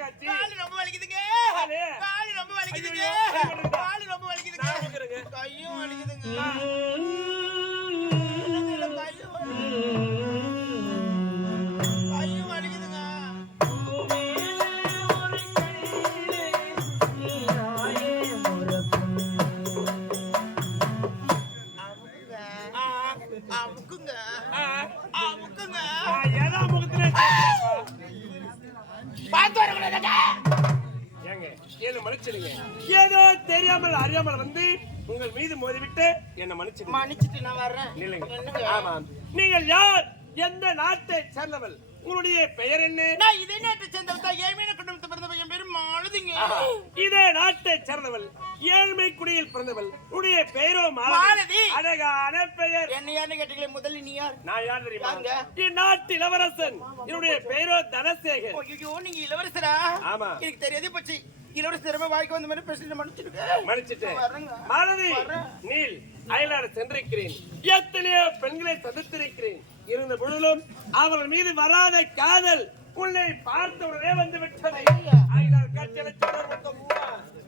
காலு ரொம்ப வலிக்குதுங்க. காலு? ரொம்ப வலிக்குதுங்க? காலு ரொம்ப வலிக்குதுங்க. கையும் வலிக்குதுங்க. அமுக்குங்க. அமுக்குங்க. பார்த்து ஏங்க ஏழு மன்னிச்சிடுங்க. ஏதோ தெரியாமல் அறியாமல் வந்து உங்கள் மீது மோதிவிட்டு என்ன மன்னிச்சிடுங்க. மன்னிச்சிட்டு நான் வர்றேன். என்னங்க? ஆமா. நீங்கள் யார்? எந்த நாட்டை சேர்ந்தவள்? உங்களுடைய பெயர் என்ன? நான் இதே நாட்டை சேர்ந்தவன் தான். ஏழ்மையான குடும்பத்தை பிறந்தவன் ஆஹா. இதே நாட்டை சேர்ந்தவள் ஏழ்மை குடியில் பிறந்தவள் உன்னுடைய பெயரோ மாலதி. அழகான பெயர். என்ன யாருன்னு கேட்டீங்களே முதல்ல நீ யார்? நான் யார் தெரியுமா? இந்நாட்டு இளவரசன். என்னுடைய பெயரோ தனசேகர். ஐயோ நீங்க இளவரசரா? ஆமா. எனக்கு தெரியாதே போச்சு. இளவரசரமா வாய்க்கு வந்த மாதிரி பேசிட்டு மன்னிச்சிடுங்க. மன்னிச்சிட்டு வரேங்க. மாலதி. நீல் அயலாடு சென்றிருக்கிறேன். எத்தனையோ பெண்களை சந்தித்திருக்கிறேன். இருந்த பொழுதும் அவர்கள் மீது வராத காதல் உன்னை பார்த்த உடனே வந்து விட்டது அயலாடு காட்சியலை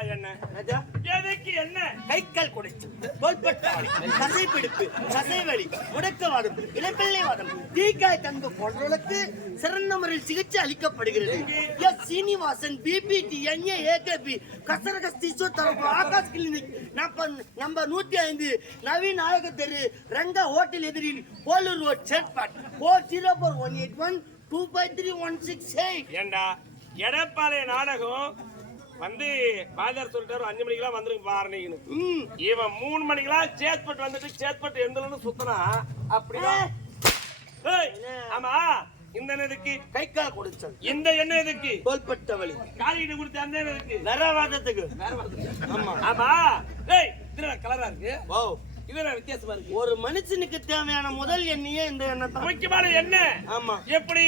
எதுக்குடா என்ன? எதுக்கு என்ன? கை கால் குடைச்சல் தோள்பட்டாளி. தசை பிடிப்பு தசை வலி முடக்கவாதம் இளப்பிள்ளைவாதம் தீக்காய் தங்கு போன்றவர்களுக்கு சிறந்த முறையில் சிகிச்சை அளிக்கப்படுகிறது. S Srinivasan BPT NA AKP கசரகஸ்தீஸ்வர் தரப்பு ஆகாஷ் கிளினிக் நம்பர் நம்பர் நூத்தி ஐந்து நவீன் நாயக தெரு ரங்கா ஹோட்டல் எதிரில் Polur road chatbot four zero four one eight one two five three one six eight ஏண்டா? எடப்பாளைய நாடகம் வந்து பாஜார் சொல்லிட்டாரு அஞ்சு மணிக்கெல்லாம் வந்துருங்க ம். இவன் மூணு மணிக்கெல்லாம் சேத்பட்டு வந்துட்டு சேத்பட்டு எந்தலன்னு சுத்தனா அப்படிதான். ஏய், ஆமா இந்த எதுக்கு? கை கால் குடைச்சல். இந்த எண்ணெய் எதுக்கு? தோள்பட்ட வலி. காலிட்டு கொடுத்த அந்த எண்ணெய் எதுக்கு? நரவாதத்துக்கு. ஆமா. ஆமா. ஏய் இதுல கலரா இருக்கு. ஓ இதுல வித்தியாசமா இருக்கு. ஒரு மனுஷனுக்கு தேவையான முதல் எண்ணெயே இந்த எண்ணெய் தான். முக்கியமான எண்ணெய். ஆமா. எப்படி?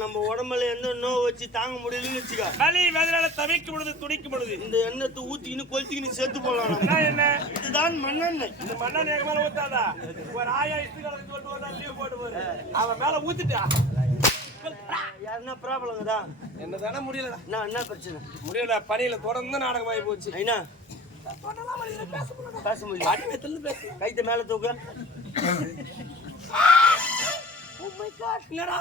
நம்ம உடம்புல எந்த நோய் வச்சு தாங்க முடியலன்னு வச்சுக்க. வலி வேதனால தவிக்கும் பொழுது துடிக்கும் பொழுது. இந்த எண்ணெத்தை ஊத்திக்கின்னு கொளுத்திக்கின்னு செத்து போலாம். என்ன என்ன இதுதான் மண்ணெண்ணெய். இந்த மண்ணெண்ணெய் எங்க மேல ஊத்தாதா? ஒரு ஆயா இஸ்துக்காரன் சொல்லிட்டு வந்தா லீவ் போட்டு போரு அவன் மேல ஊத்திட்டா? யாருன்னா ப்ராப்ளம் தான் என்னதானே முடியலடா. என்ன என்ன பிரச்சனை? முடியல பணியில தொடர்ந்து நாடகம் ஆகி போச்சு. ஐனா? பேச முடியும்? கைத்த மேல தூக்க. இல்லடா.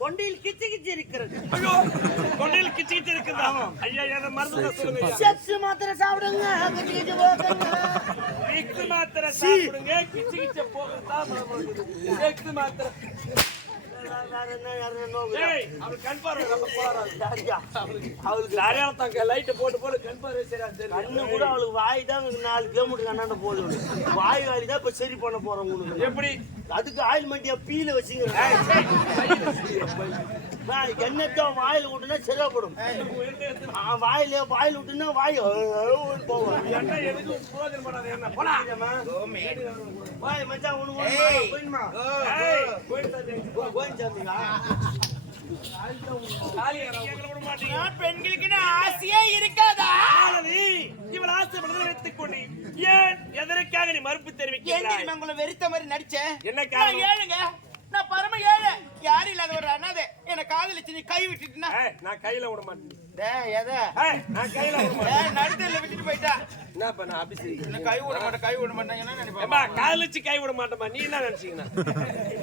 தொண்டையில் கிச்சு கிச்சு இருக்கிறது. ஐயோ கொண்டையில் கிச்சு கிச்சு இருக்குதா. ஐயா என்ன மருந்து சொல்லுங்க. செக்ஸ் மாத்திரை சாப்பிடுங்க. கிச்சு கிச்சு போக்குங்க விக்ஸ் மாத்திரை சாப்பிடுங்க. கிச்சு கிச்ச போகிறதா விக்ஸ் மாத்திரை. கண்ணு கூட அவளுக்கு வாய் தான் நாலு கிலோமீட்டர் கண்ணாண்ட போகுது. வாய் வாய் தான் இப்ப சரி பண்ண போறோம் உங்களுக்கு. எப்படி? அதுக்கு ஆயில் மண்டியா பீல வச்சுக்கிறேன் எண்ணத்தை வாயில விட்டுனா சரியாப்படும் அவன் வாயில வாயில விட்டுனா வாய் போடா. வாய் மச்சான் ஒண்ணும்? போயிடுமா? பெண்களுக்குன்னு ஆசையே இருக்காதா? இவள் ஆசைப்படுவதை வைத்துக் கொண்டு ஏன் எதற்காக நீ மறுப்பு தெரியுமா உங்களை வெறுத்த மாதிரி நடிச்சேன் என்ன ஏழுங்க. நான் பரம ஏழை. யாரும் இல்லாத ஒரு அனாதை என்ன காதலிச்சு நீ கை விட்டுட்டுனா? நான் கையில விட மாட்டேன். டேய், எதை? நான் கையில விட மாட்டேன். விட்டுட்டு போயிட்டா? என்ன பண்ண கை விட மாட்டேன் கை விட மாட்டேன் என்ன நினைப்பா? காதலிச்சு கை விட மாட்டேமா நீ என்ன நினைச்சீங்கன்னா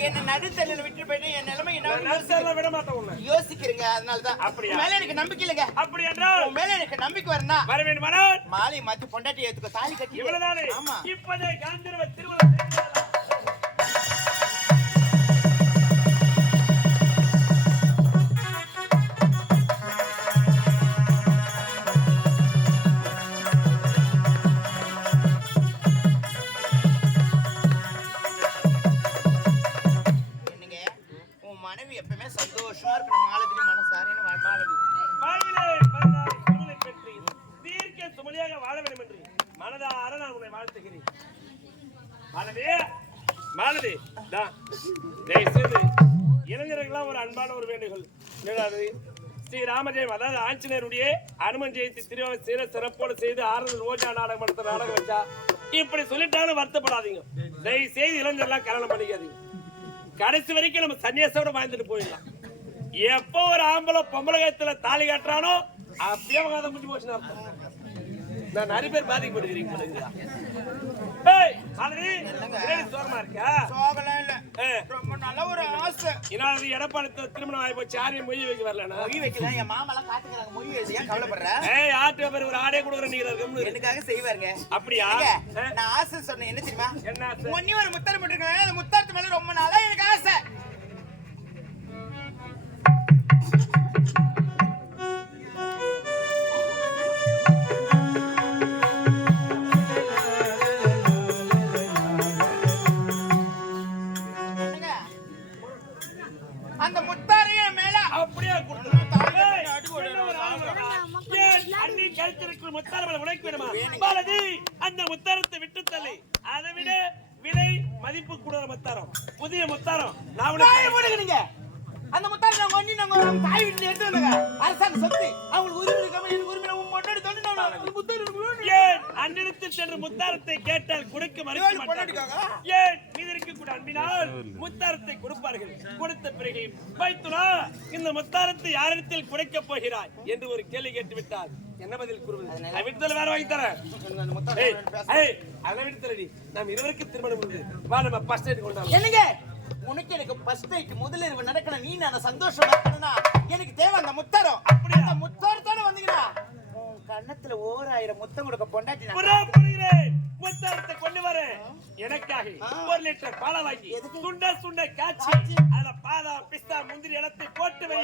என்ன நடுத்தெருல விட்டுட்டு போயிட்டா என் நிலைமை என்ன? நர்சரில விட மாட்டேன் உன்னை. யோசிக்கிறீங்க அதனால தான் அப்படியா? மேல எனக்கு நம்பிக்கை இல்லைங்க. அப்படி என்றால் உன் மேல எனக்கு நம்பிக்கை வரனா வர வேண்டுமானால்? மாலை மாத்தி பொண்டாட்டி ஏத்துக்கோ தாலி கட்டி இவ்வளவுதானே? ஆமா. இப்பதே காந்திரவ திருமணம் மாலதி தயவு செய்து இளைஞர்கள்லாம் ஒரு அன்பான ஒரு வேண்டுகோள். என்னடாது? ஸ்ரீ ராமஜெயம் அதாவது ஆஞ்சநேயருடைய அனுமன் ஜெயந்தி திருவிழா சீர சிறப்போடு செய்து ஆறுதல் ரோஜா நாடகம் நடத்த நாடகம் வச்சா இப்படி சொல்லிட்டாலும் வருத்தப்படாதீங்க. தயவு செய்து இளைஞர்லாம் கல்யாணம் பண்ணிக்காதீங்க. கடைசி வரைக்கும் நம்ம சன்னியாசோட வாழ்ந்துட்டு போயிடலாம். எப்போ ஒரு ஆம்பளை பொம்பளை கயத்துல தாலி கட்டுறானோ அப்பயே அவங்க முடிஞ்சு போச்சுன்னு நான் நிறைய பேர் பாதிக்கப்படுகிறீங்க திருமணம் ஆகி போச்சு. யாரையும் மொய் வைக்க வரலனா மொழி வைக்கலாம் என் மாமெல்லாம் காட்டுக்கிறாங்க. மொழி வச்சு ஏன் கவலைப்படுற? ஏய் ஆட்டு பேர் ஒரு ஆடே கொடுக்குற நீங்க இருக்கம்னு. எனக்காக செய்வாருங்க. அப்படியா? நான் ஆசை சொன்னேன். என்ன தெரியுமா? என்ன? ஒன்னி ஒரு முத்தரம் போட்டுருக்காங்க. அந்த முத்தரத்து மேல ரொம்ப நாளா எனக்கு முத்தாரமலை உனக்கு வேணுமா. பாரதி அந்த முத்தாரத்தை விட்டு தள்ளி. அதை விட விலை மதிப்பு கூட முத்தாரம். புதிய முத்தாரம். நான் போடுங்க அந்த முத்தாரை நாங்க ஒண்ணி நாங்க தாய் வீட்டுல எடுத்து வந்தாங்க. அரசாங்க சொத்து. அவங்களுக்கு உரிமை இருக்காம எனக்கு உரிமை இல்லை. உன் பொண்டாட்டி சொல்லி நான் அந்த முத்தாரை எனக்கு வேணும். ஏன் சென்று முத்தாரத்தை கேட்டால் கொடுக்க மறுக்க ஏன் மீதிற்கு கூட அன்பினால் முத்தாரத்தை கொடுப்பார்கள்? கொடுத்த பிறகு வைத்துனா இந்த முத்தாரத்தை யாரிடத்தில் குறைக்கப் போகிறாய்? என்று ஒரு கேள்வி கேட்டு விட்டார் என்ன பதில் கூறுவது நான் வேற வாங்கி தரேன் அதெல்லாம். நாம் இருவருக்கு திருமணம் உண்டு. வா, நம்ம. என்னங்க உனக்கு எனக்கு ஃபர்ஸ்ட் முதலிரவு நடக்கணும் நீ நான் சந்தோஷமா இருக்கணும்னா எனக்கு தேவை அந்த முத்தாரம் அப்படியா? அந்த முத்தாரத்தோட வந்தீங்கன்னா உன் கண்ணத்துல ஓர் ஆயிரம் முத்தம் கொடுக்க பொண்டாட்டி. முத்தாரத்தை கொண்டு வரேன். எனக்காக. ஒரு லிட்டர் பாலை வாங்கி? சுண்ட சுண்ட காய்ச்சி. அதுல பாதாம் பிஸ்தா முந்திரி இடத்தை போட்டு வை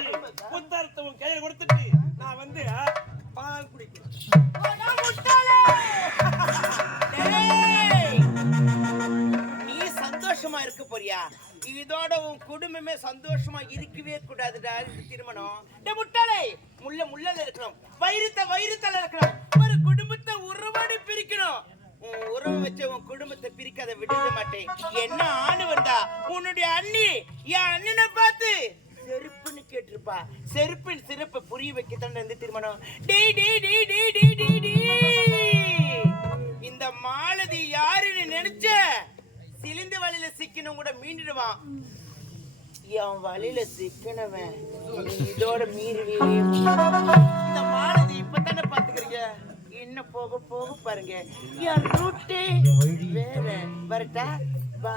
முத்தாரத்தை உன் கையில கொடுத்துட்டு நான் வந்து பால் குடிக்கிறேன் நீ சந்தோஷமா இருக்க போறியா? இதோட உன் குடும்பமே சந்தோஷமா இருக்கவே கூடாதுடா திருமணம். முட்டாளே முள்ள முள்ளல இருக்கணும். வயிறுத்த வயிறுத்தல இருக்கணும். ஒரு குடும்பத்தை உறவாடி பிரிக்கணும். உன் உறவு வச்ச உன் குடும்பத்தை பிரிக்காத விடவே மாட்டேன். என்ன ஆணு வந்தா உன்னுடைய அண்ணி என் அண்ணனை பார்த்து செருப்புன்னு கேட்டிருப்பா. செருப்பின் சிறப்பை புரிய வைக்கத்தான் வந்து திருமணம். டேய் டேய் டேய் டேய் டேய் டேய் டேய் இந்த மாலதி யாருன்னு நினைச்ச? சிலிந்து வழியில சிக்கணும் கூட மீண்டுடுவான். என் வழியில சிக்கனவன் இதோட மீறுவே இந்த மாலதி இப்பதானே பாத்துக்கிறீங்க என்ன போக போக பாருங்க. என் ரூட்டே வேற. வரட்டா. பா